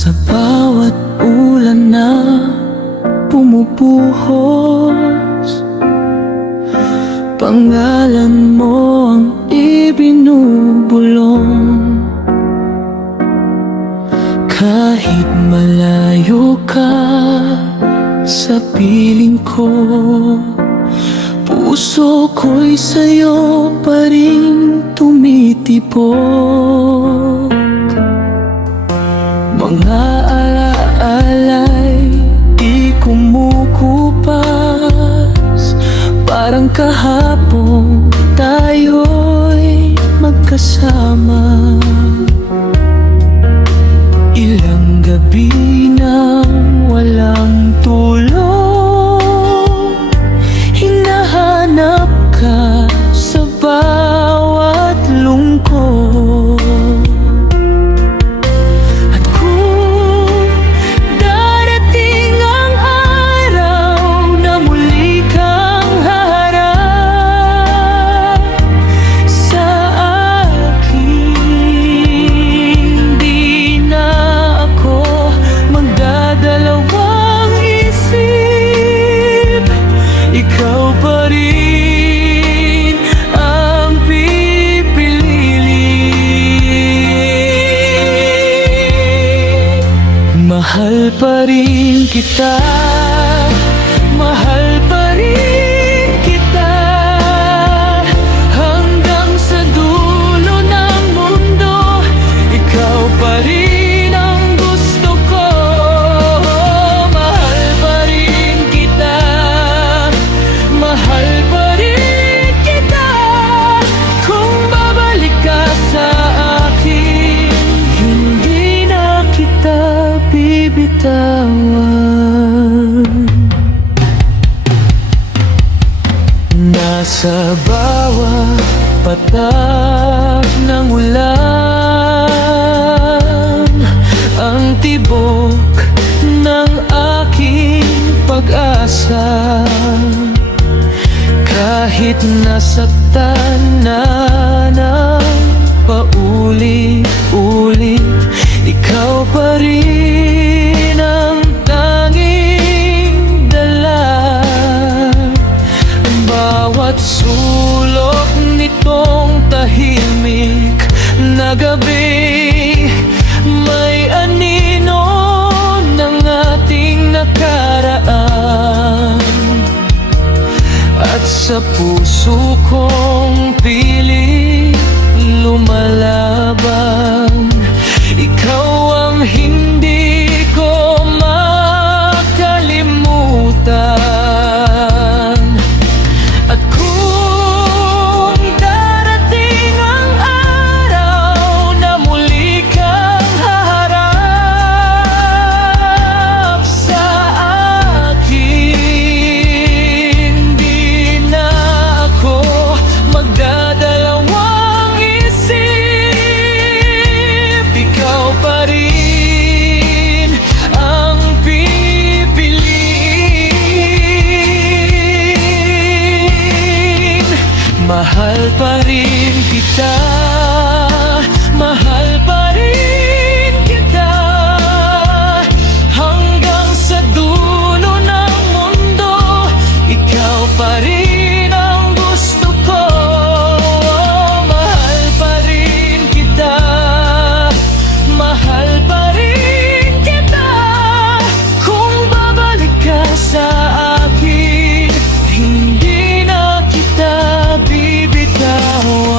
Sa bawat ulan na bumubuhos, pangalan mo ang ibinubulong. Kahit malayo ka sa piling ko, puso ko'y sa'yo pa rin tumitibok. Mga alaala'y di kumukupas, parang kahapon tayo'y magkasama. Ilang gabi nang walang tulog, hinahanap ka sa bawat lungkot. At kung darating ang araw na muli kang haharap sa akin, di na ako magdadalawang isip. Ikaw pa rin ang pipiliin. Mahal pa rin kita, mahal pa rin kita, hanggang sa dulo ng mundo. Ikaw pa rin ang gusto ko. Mahal pa rin kita, mahal pa rin kita. Kung babalik ka sa akin, hindi na kita bibitawan. Nasa bawat patak ng ulan, ang tibok ng aking pag-asa. Kahit nasaktan na ng paulit-ulit, ikaw pa rin ang tanging dala. Bawat sulok nitong tahimik na gabi, may anino ng ating nakaraan. At sa puso kong pilit lumalaban, ikaw ang hindi ko makalimutan. At kung darating ang araw na muli kang haharap sa akin, di na ako magdadalawang isip. Ikaw pa rin ang pipiliin. Mahal pa rin kita, mahal pa rin kita, hanggang sa dulo ng mundo. Ikaw pa rin ang gusto ko. Mahal pa rin kita, mahal pa rin kita. Kung babalik ka sa akin, hindi na kita bibitawan.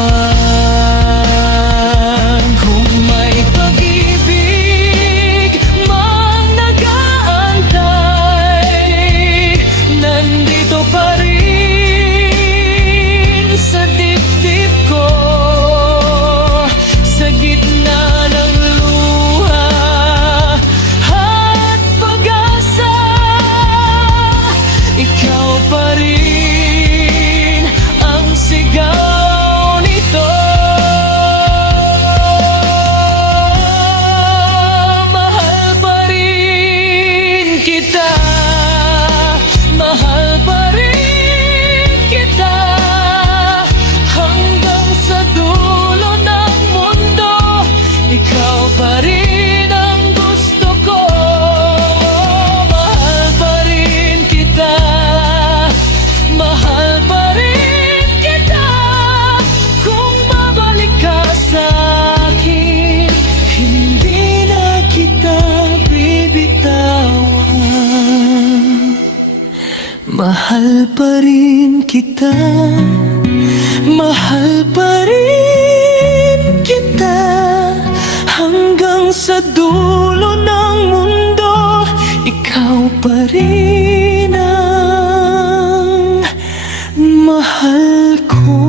Mahal pa rin kita, mahal pa rin kita, hanggang sa dulo ng mundo, ikaw pa rin ang mahal ko.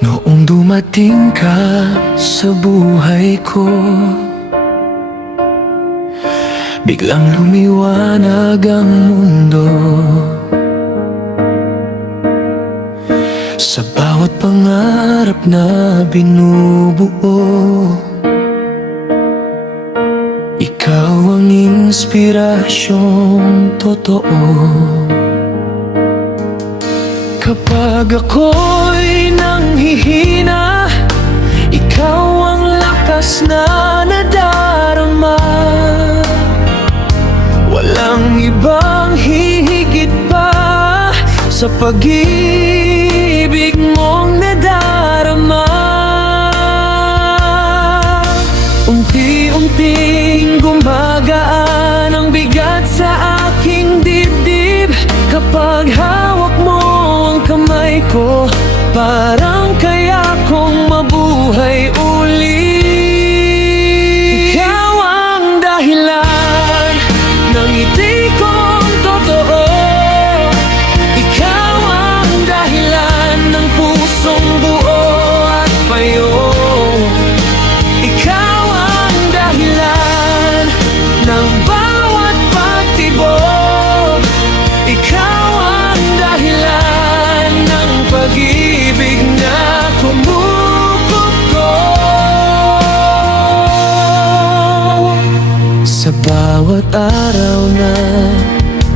Noong dumating ka sa buhay ko, biglang lumiwanag ang mundo. Sa bawat pangarap na binubuo, ikaw ang inspirasyong totoo. Kapag ako'y nanghihina, ikaw ang lakas na nadarama. Walang ibang hihigit pa sa pag-ibig mong nadarama. Unti-unting gumagaan ang bigat sa aking dibdib kapag hawak mo ang kamay ko, parang kaya kong mabuhay uli. Ikaw ang dahilan ng ngiti kong totoo, ikaw ang dahilan ng pusong buo at payo, ikaw ang dahilan ng bawat pagtibok, ikaw ang dahilan ng pag-ibig na kumukuko. Sa bawat araw na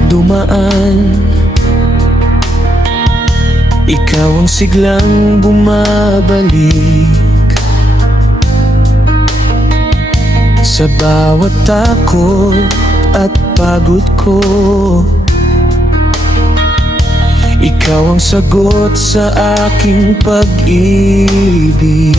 dumaan, ikaw ang siglang bumabalik. Sa bawat takot at pagod ko, ikaw ang sagot sa aking pag-ibig.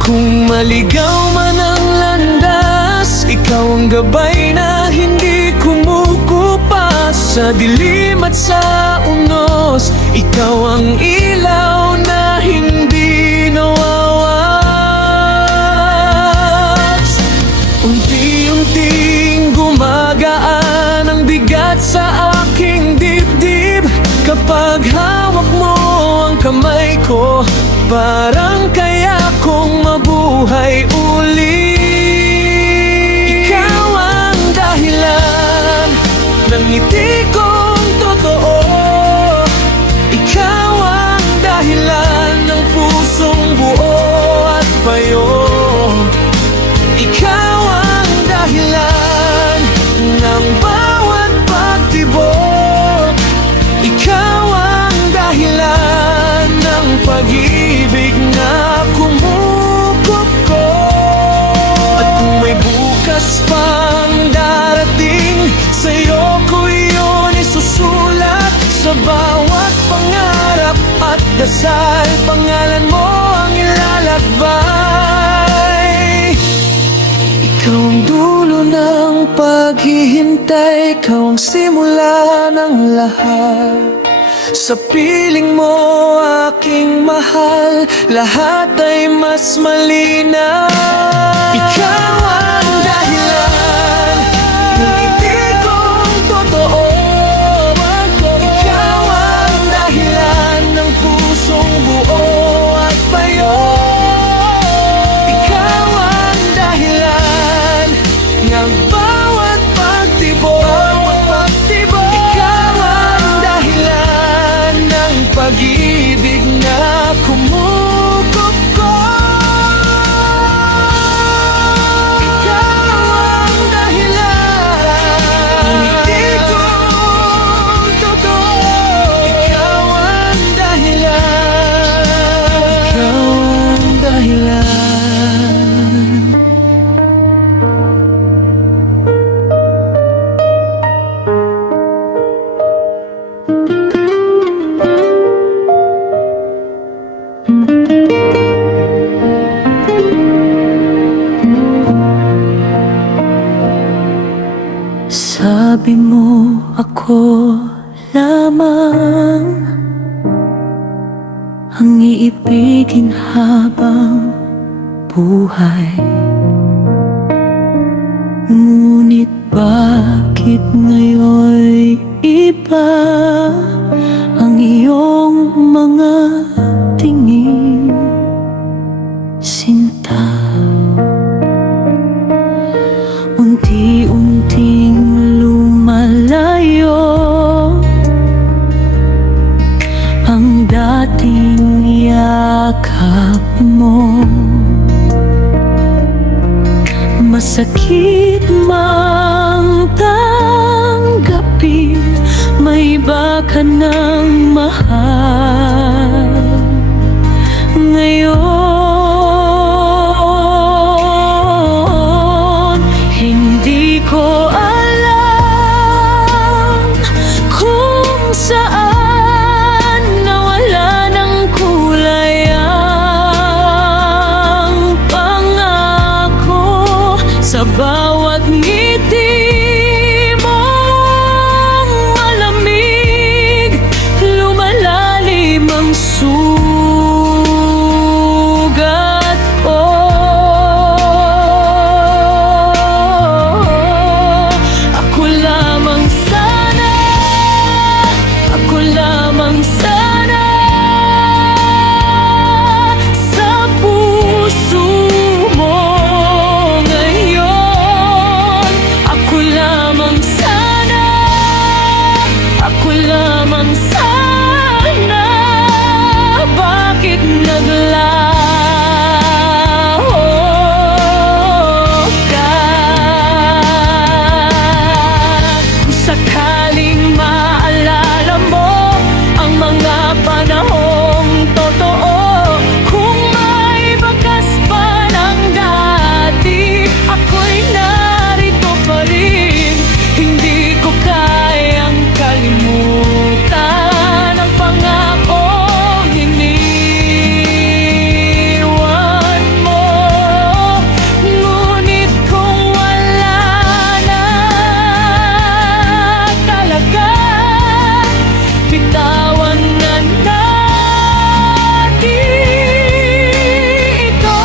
Kung maligaw man ang landas, ikaw ang gabay na hindi kumukupas. Sa dilim at sa unos, ikaw ang ilaw na hindi nawawas. Unti-unting gumagaan ang bigat sa aking dibdib kapag hawak mo ang kamay ko, parang kaya kong mabuhay uli. Ikaw ang dahilan ng ngiti kong totoo, ikaw ang dahilan ng pusong buo at payo, ikaw ang dahilan ng bawat pagtibok, ikaw ang dahilan ng pag-ibig na kumukuko. At kung may bukas pang darating, sa'yo ko iyon isusulat. Sa bawat pangarap at dasal, pangalan mo ang ilalakbay. Ikaw ang dulo ng paghihintay, ikaw ang simula ng lahat. Sa piling mo aking mahal, lahat ay mas malinaw. Ikaw ang dahilan ng ngiti kong totoo, ikaw ang dahilan ng pusong buo at payo, ikaw ang dahilan ng bawat pagtibok, ikaw ang dahilan ng pag-ibig na kumukuko. Ikaw ko lamang ang iibigin habang buhay. Ngunit bakit ngayon'y iba ang iyong mga tingin, sinta? Unti-unting lumalayo ang dating yakap mo. Masakit mang tanggapin, may iba ka ng mahal ngayon. Hindi ko alam kung saan nawala ng kulay ang pangako sa bawat ngiti mong malamig, lumalalim ang sugat ko. Ako lamang sana, ako lamang sana sa puso mo ngayon. Ako lamang sana, ako lamang sana. Bakit naglaho ka? Kung sakaling maalala mo ang mga panahong totoo, kung may bakas pa ng dati, ako'y narito pa rin. Hindi ko kayang kalimutan ang pangakong iniwan mo. Ngunit kung wala na talaga, bitawan na natin ito.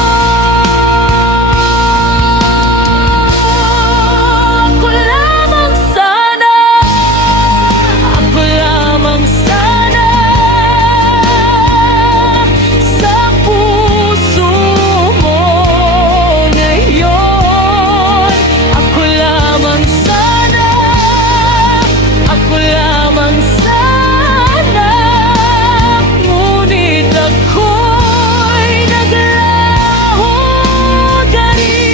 Ako lamang sana, ako lamang sana sa puso mo ngayon. Ako lamang sana, ako lamang sana. Ngunit ako'y naglaho ka rin.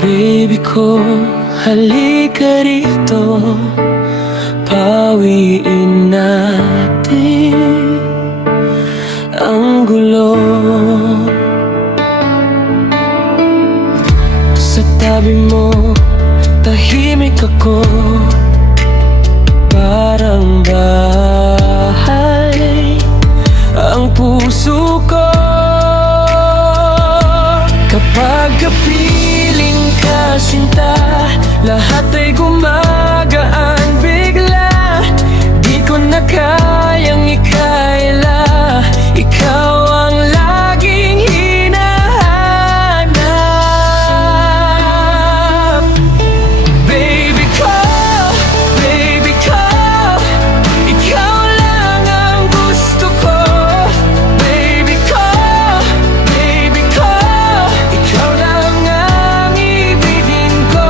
Baby ko, halika rito, pawiin natin ang gulo. Sa tabi mo, tahimik ako, parang bahay ang puso ko. Kapag kapiling ka, sinta, lahat ay gumagaan bigla. Di ko na kayang ikaila, ikaw ang laging hinahanap. Baby ko, ikaw lang ang gusto ko. Baby ko, ikaw lang ang ibigin ko.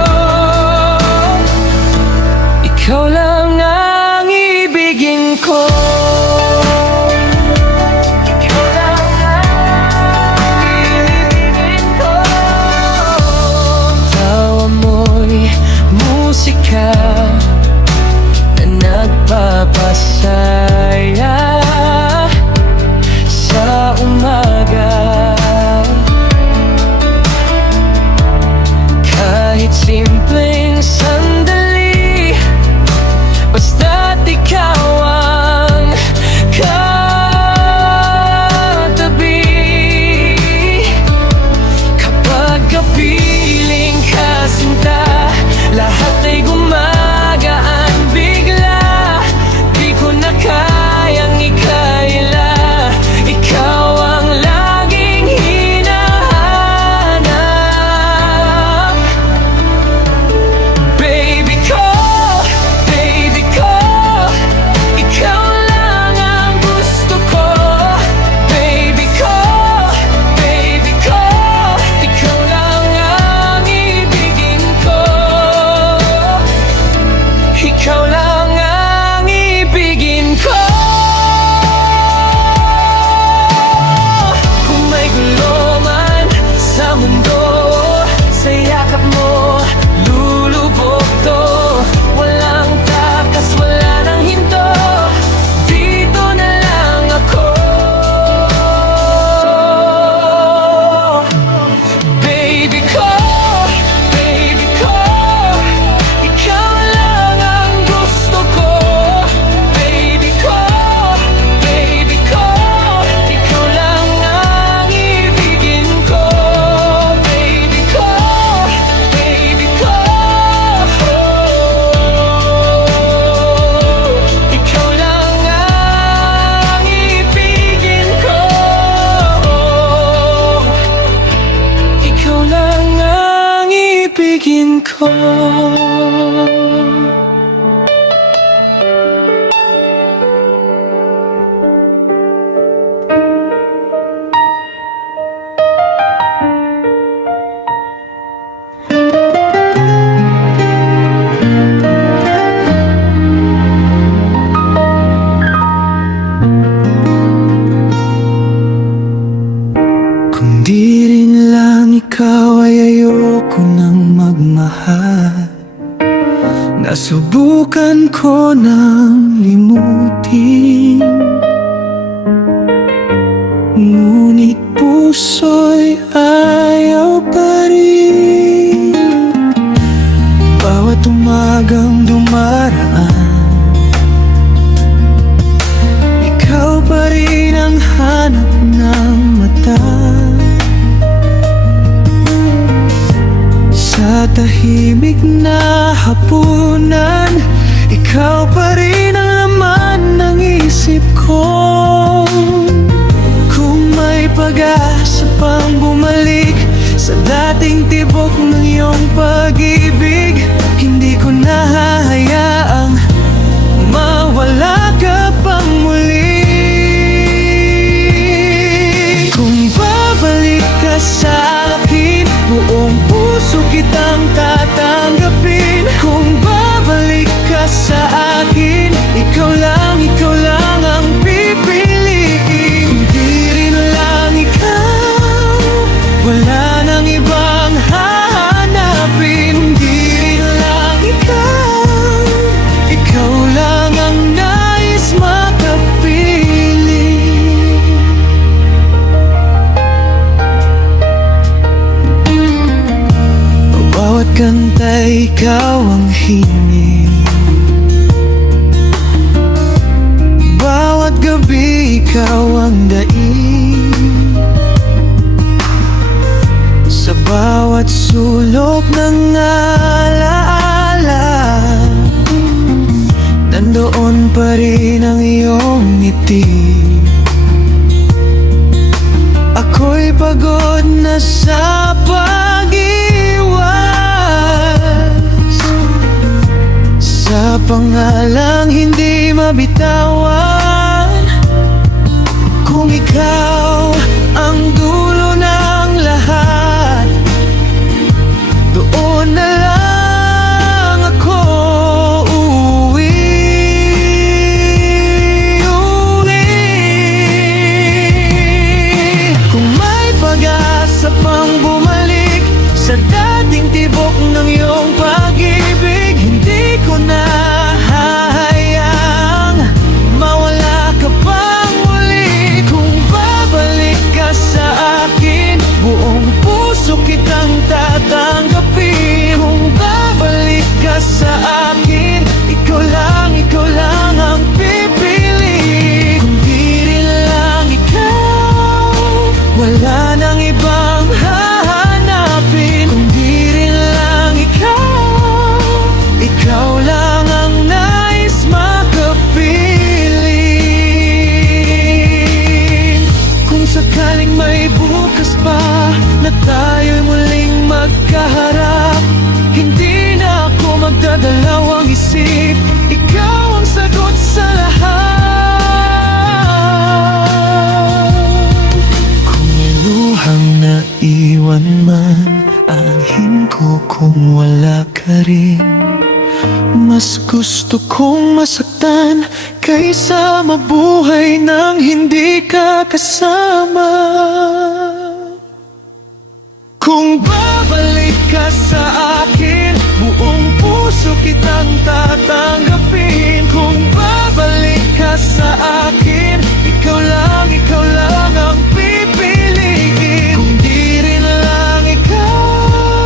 piling ko. Kung di rin lang ikaw ay ayoko nang magmahal. Nasubukan ko nang limutin, ngunit puso'y ayaw pa rin. Bawat umagang dumaraan, ikaw pa rin ang hanap ng mata. Sa tahimik na hapunan, ikaw pa rin ang laman ng isip ko. Kung may pag-asa pang bumalik sa dating tibok ng iyong pag-ibig, hindi ko nahahayaang mawala ka pang muli. Kung babalik ka sa akin, buong puso kitang tatanggapin. Kung babalik ka sa akin, ikaw lang ang pipiliin. Hindi rin lang ikaw, wala nang ibang hahanapin. Hindi rin lang ikaw, ikaw lang ang nais makapiling. Bawat kanta ikaw ang himig, bawat gabi ikaw ang daig. Sa bawat sulok ng alaala, nandoon pa rin ang iyong ngiti. Ako'y pagod na sa pag-iwas, sa pangalang hindi mabitawan. Kung ikaw ang dulo ng lahat, doon na lang ako uuwi. Kung may pag-asa pang bumalik sa dating tibok ng iyong pag-ibig, hindi ko na hahayaang mawala ka pang muli. Kung babalik ka sa akin, buong puso kitang tatanggapin. Kung babalik ka sa akin, ikaw lang ang pipiliin. Kung di rin lang ikaw, wala nang ibang hahanapin. Kung di rin lang ikaw, ikaw lang ang nais makapiling. Kung sakaling may bukas pa na tayo'y muling magkaharap, hindi na ako magdadalawang isip. Ikaw ang sagot sa lahat. Kung may luhang naiwan man, aanhin ko kung wala ka rin. Mas gusto kong masaktan kaysa mabuhay nang hindi ka kasama. Kung babalik ka sa akin, buong puso kitang tatanggapin. Kung babalik ka sa akin, ikaw lang ang pipiliin. Kung di rin lang ikaw,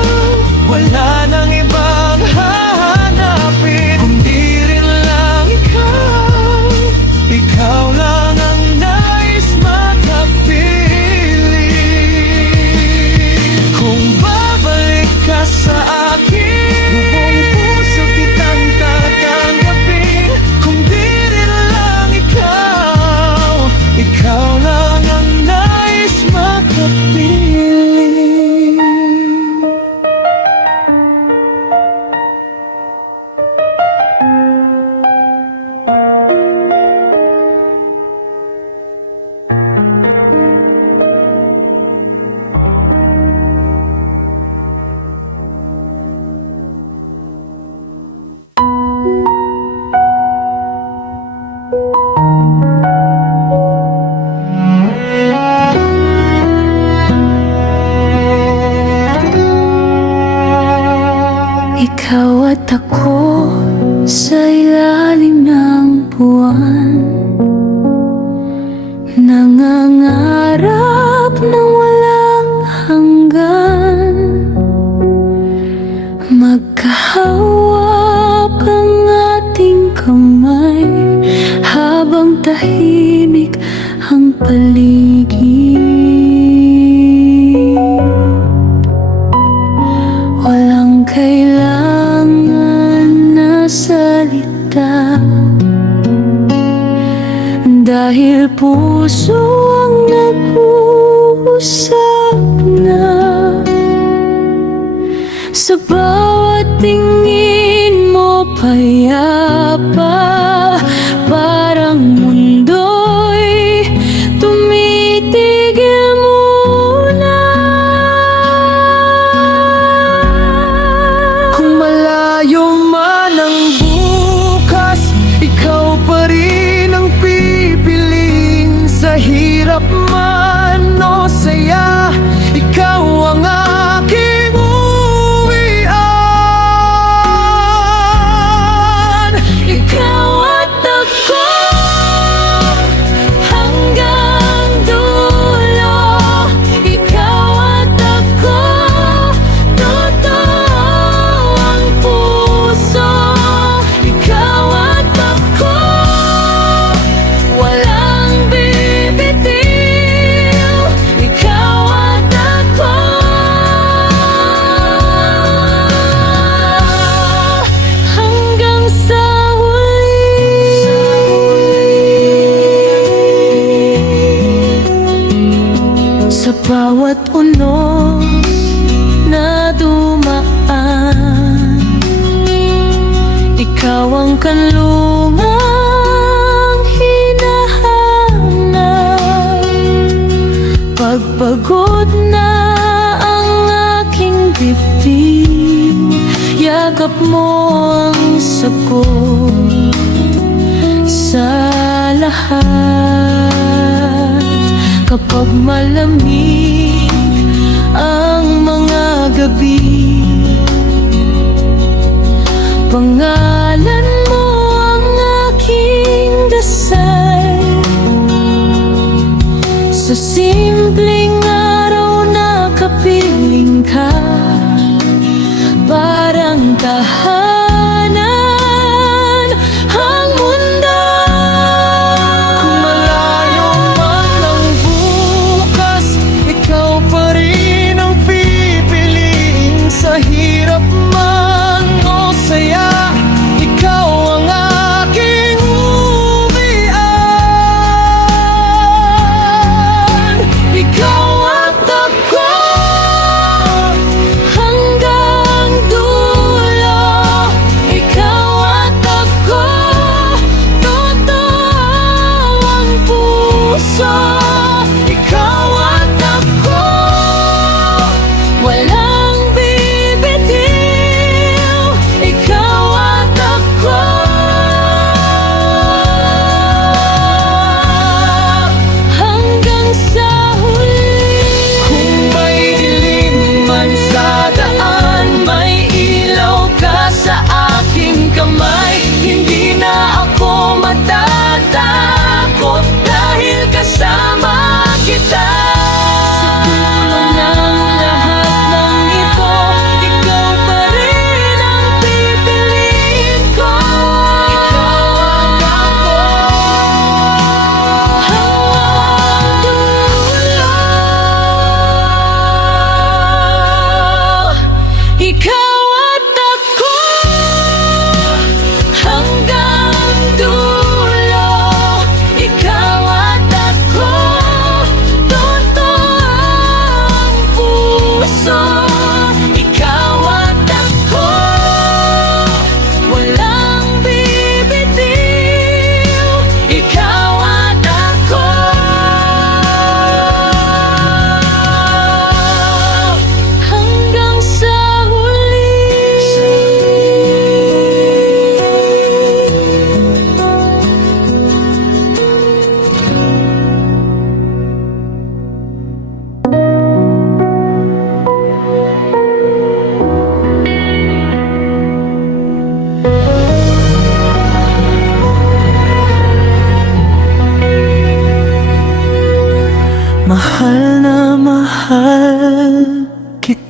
wala nang ibang hahanapin. Kung di rin lang ikaw, ikaw lang ang nais makapiling. Kung babalik ka sa akin, buong puso kitang tatanggapin. Kung di rin lang ikaw, sa ilalim ng buwan, nangangarap ng walang hanggan. Magkahawak ang ating kamay habang tahimik ang paligid. Walang kailangan na salita, dahil puso ang nag-uusap na. Sa bawat tingin mo payapa, parang mundo'y tumitigil muna. Kung malayo man ang bukas, ikaw pa rin ang pipiliin. Sa hirap man o saya, ikaw ang aking uwian. Ikaw at ako hanggang dulo. Ikaw at ako, totoo ang puso. Ikaw at ako, walang bibitiw. Ikaw at ako, hanggang sa huli. Sa bawat unos na dumaan, ikaw ang kanlungang hinahanap. Pagpagod na ang aking dibdib, yakap mo ang sagot sa lahat. Kapag malamig ang mga gabi, pangalan mo ang aking dasal. Sa simpleng araw na kapiling ka, parang tahanan ang mundo. Kung malayo man ang bukas, ikaw pa rin ang pipiliin. Sa hirap man o saya,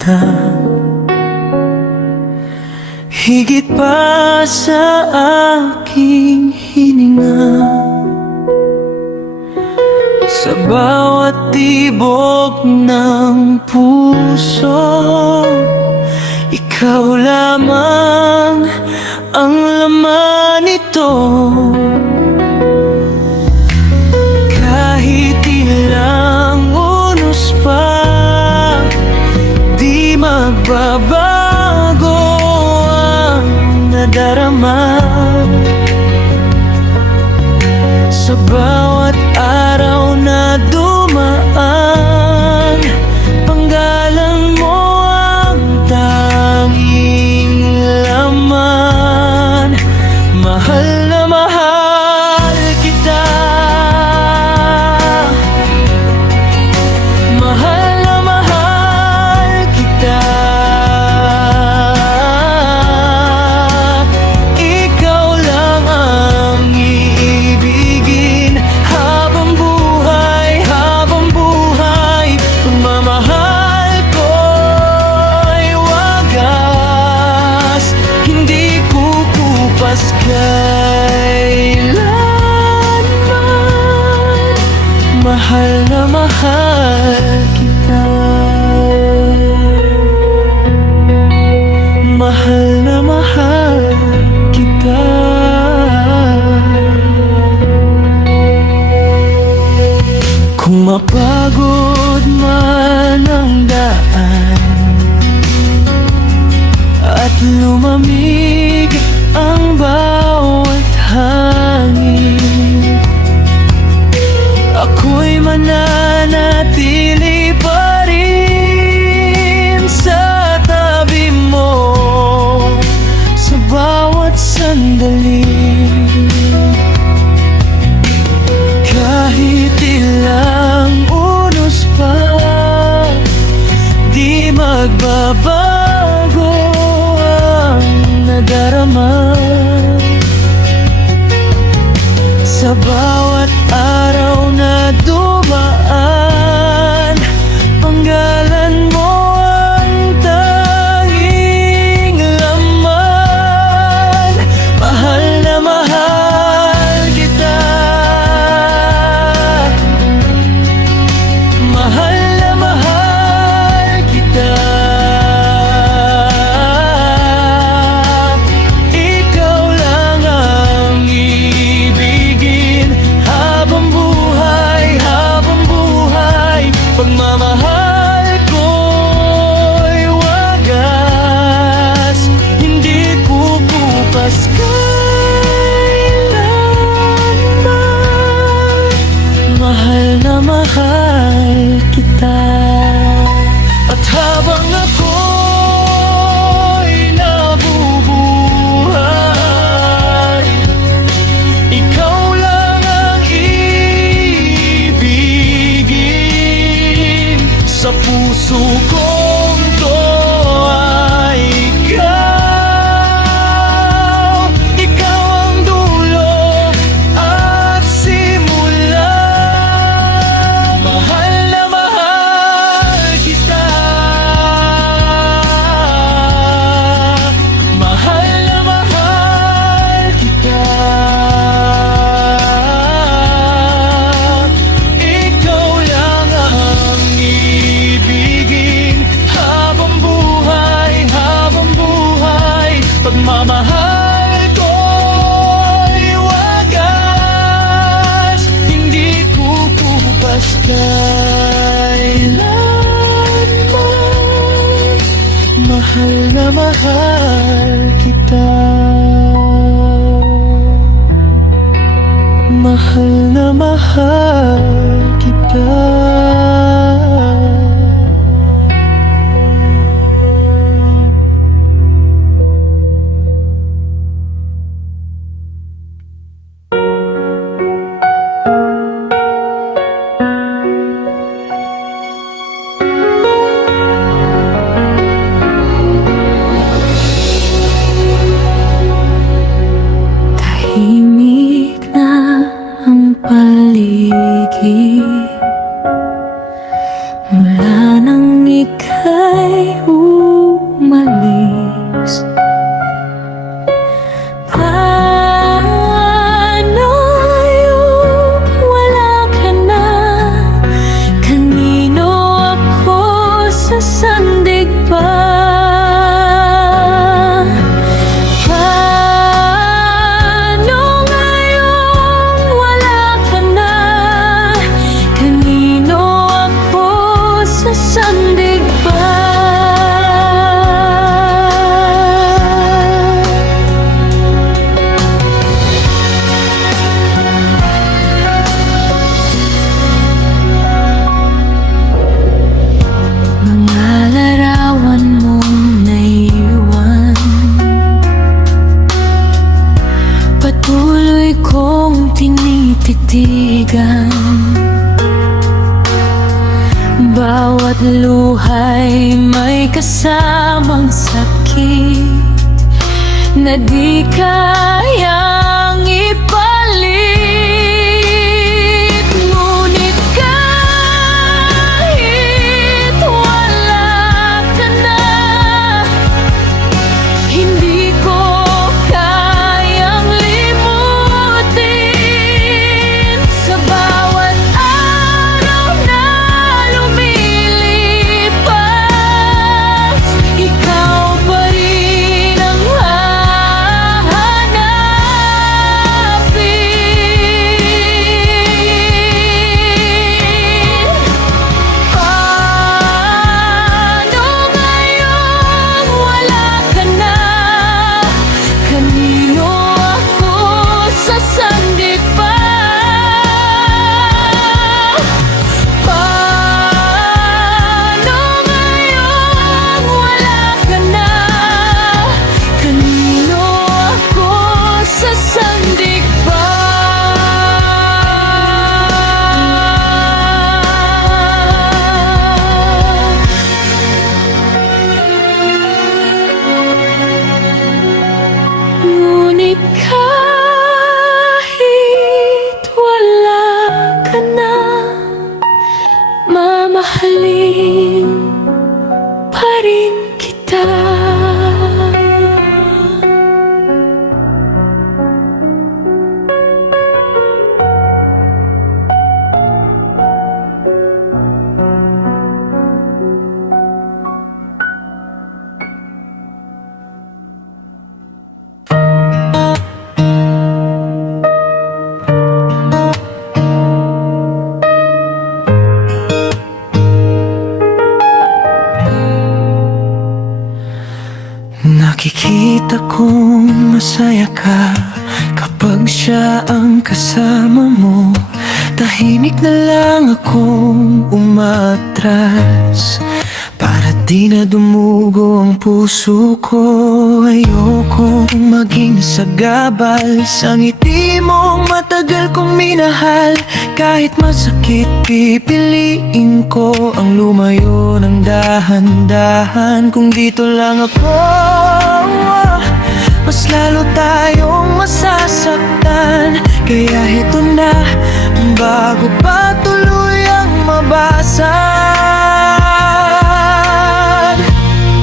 kita, higit pa sa aking hininga. Sa bawat tibok ng puso, ikaw lamang ang laman nito. Kahit ilang unos pa, di magbabago ang nadarama. Sa bawat araw na dumaan, panggalan mo ang tanging laman. Mahal na mahal kita, mahal na mahal kita. Ikaw lang ang iibigin habang buhay, habang buhay. Pagmamahal ko'y wagas, hindi kukupas kailanman. Mahal na mahal kita, mahal na mahal kita. Kung mapagod man ang daan at lumamig ang bawat hangin, ako'y mananatili pa rin sa tabi mo sa bawat sandali. Kahit ilang unos pa, di magbabago ang nadarama. Sa bawat araw na dumaan, panggalan mo ang tanging laman. Mahal na mahal kita, mahal na mahal kita. Ikaw lang ang iibigin habang buhay, habang buhay. Pagmamahal ko'y wagas, hindi kukupas kailanman. Mahal na mahal kita. At habang ako'y nabubuhay, ikaw lang ang iibigin. Sa puso kong to ay ikaw, ikaw ang dulo at simula. Mahal na mahal kita, mahal na mahal kita. Ikaw lang ang iibigin habang buhay, habang buhay. Pagmamahal ko'y wagas, hindi kukupas kailanman. Mahal na mahal kita, mahal na mahal kita. Tahimik na ang paligid, buhay may kasamang sakit na di kayang ipalit. Ngunit kahit wala ka na, hindi ko kayang limutin. Sa bawat araw na lumilipas, ikaw pa rin ang hahanapin. Paano ngayong wala ka na? Kanino ako sasandig pa? Paano ngayong wala ka na? Kanino ako sasandig pa? Ngunit kahit wala ka na, mamahalin pa rin kita. Nakikita kong masaya ka kapag siya ang kasama mo. Tahimik na lang akong umatras para di na dumugo ang puso ko. Ayokong maging sagabal sa ngiti mong matagal kong minahal. Kahit masakit, pipiliin ko ang lumayo ng dahan-dahan. Kung dito lang ako, mas lalo tayong masasaktan. Kaya heto na, bago pa tuluyang mabasag,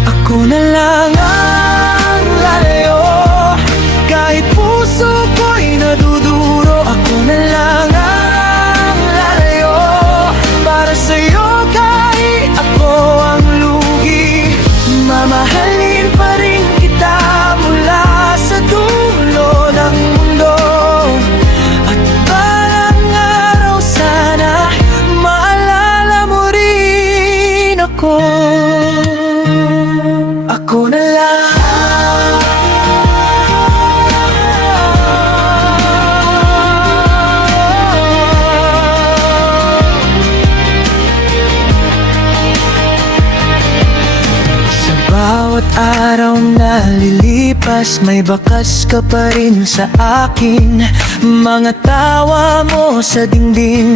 ako na lang ang lalayo. Kahit puso ko'y naduduro, ako na lang ang lalayo. Para sa'yo kahit ako ang lugi, mamahalin pa rin kita mula sa dulo ng mundo. At balang araw sana maalala mo rin ako. Ako na lang. Sa bawat araw na lilipas, may bakas ka pa rin sa akin. Mga tawa mo sa dingding,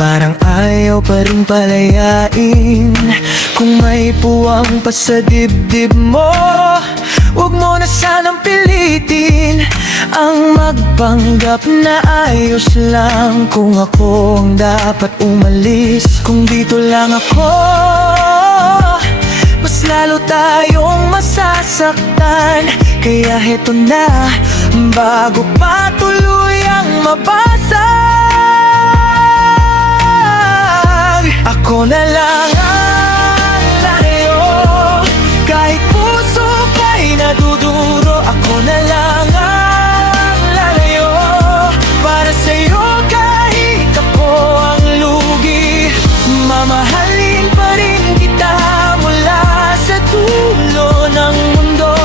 parang ayaw pa rin palayain. Kung may puwang pa sa dibdib mo, huwag mo na sanang pilitin ang magpanggap na ayos lang. Kung ako ang dapat umalis, kung dito lang ako, mas lalo tayong masasaktan. Kaya heto na, bago pa tuluyang mabasag, ako na lang ang lalayo. Kahit puso ko'y naduduro, ako na lang ang lalayo. Para sa'yo kahit ako ang lugi, mamahalin pa rin kita mula sa dulo ng mundo.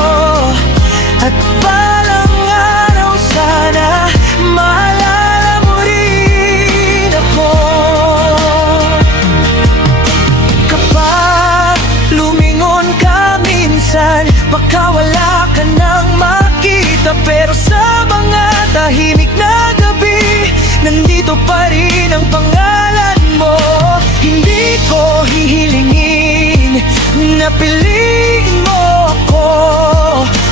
At balang araw sana maalala mo rin ako. Kapag lumingon ka minsan, baka wala ka nang makita, pero sa mga tahimik na gabi, nandito pa rin ang pangalan mo. Hindi ko hihilingin Napiliin mo ako,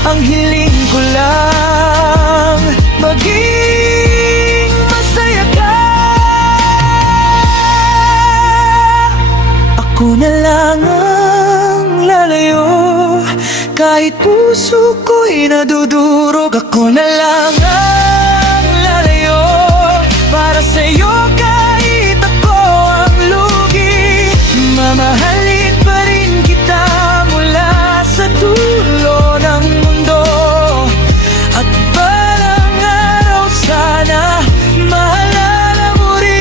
ang hiling ko lang maging masaya ka. Ako na lang ang lalayo, kahit puso ko'y nadudurog. Ako na lang ang lalayo, para sa'yo kahit ako ang lugi. Mamahalin pa rin kita mula sa dulo ng mundo. At balang araw sana maalala mo rin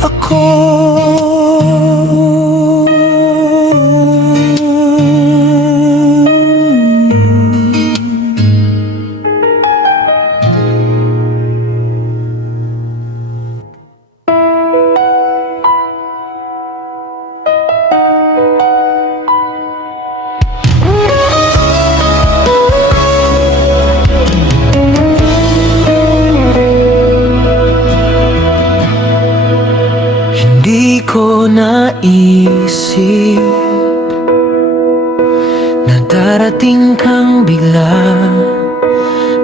ako. Hindi ko naisip na darating kang bigla.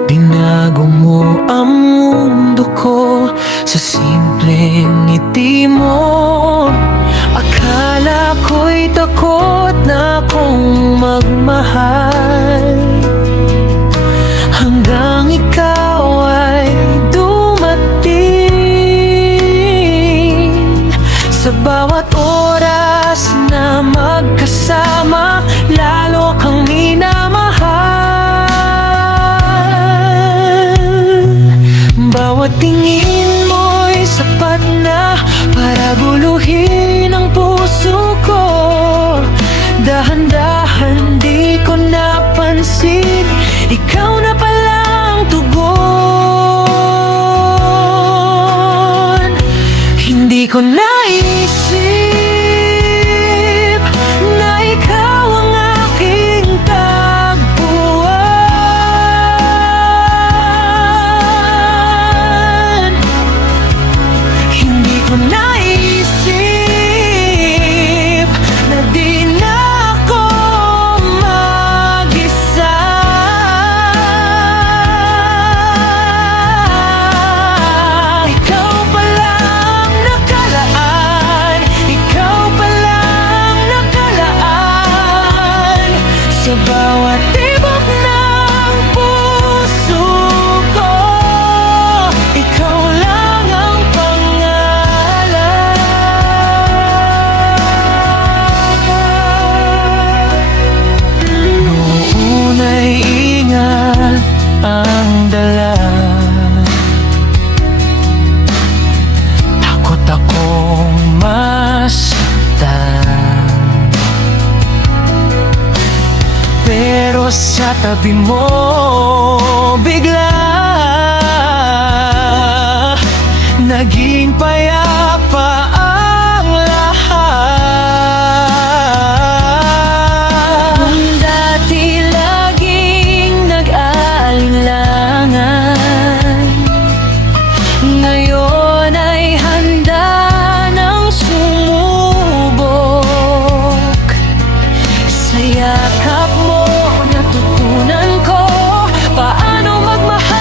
Binago mo ang mundo ko sa simpleng ngiti mo. Akala ko'y takot na akong magmahal, hanggang ikaw ay dumating. Sa bawat oras na magkasama, lalo kang minamahal. Bawat tingin mo'y sapat na para guluhin ang puso ko. Dahan-dahan di ko napansin, ikaw na palang tugon. Hindi ko naisip na ikaw ang aking tagpuan. Hindi ko naisip na di na ako mag-isa. Ikaw palang nakalaan, ikaw palang nakalaan sa bawat tibok ng puso ko. Ikaw lang ang pangalan. Noon ay ingat ang dala, takot akong masaktan. Pero sa tabi mo bigla naging payapa ang lahat. Kung dati laging nag-aalinlangan, ngayon ay handa ng sumubok. Sa yakap mo natutunan ko paano magmahal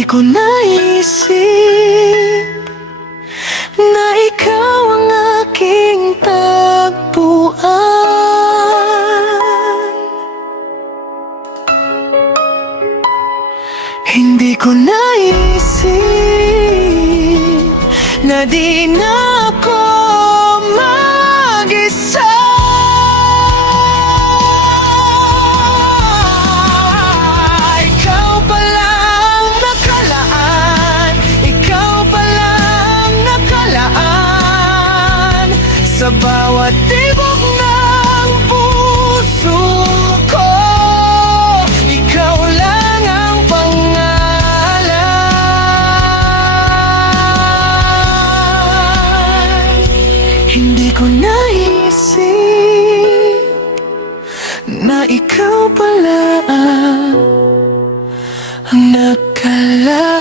Hindi ko naisip na ikaw ang aking tagpuan. Hindi ko naisip na di na ako mag-isa. Ikaw palang nakalaan, ikaw palang nakalaan sa bawat tibok ng puso ko. Ikaw lang ang pangalan. Hindi ko naisip na ikaw pala ang nakalaan.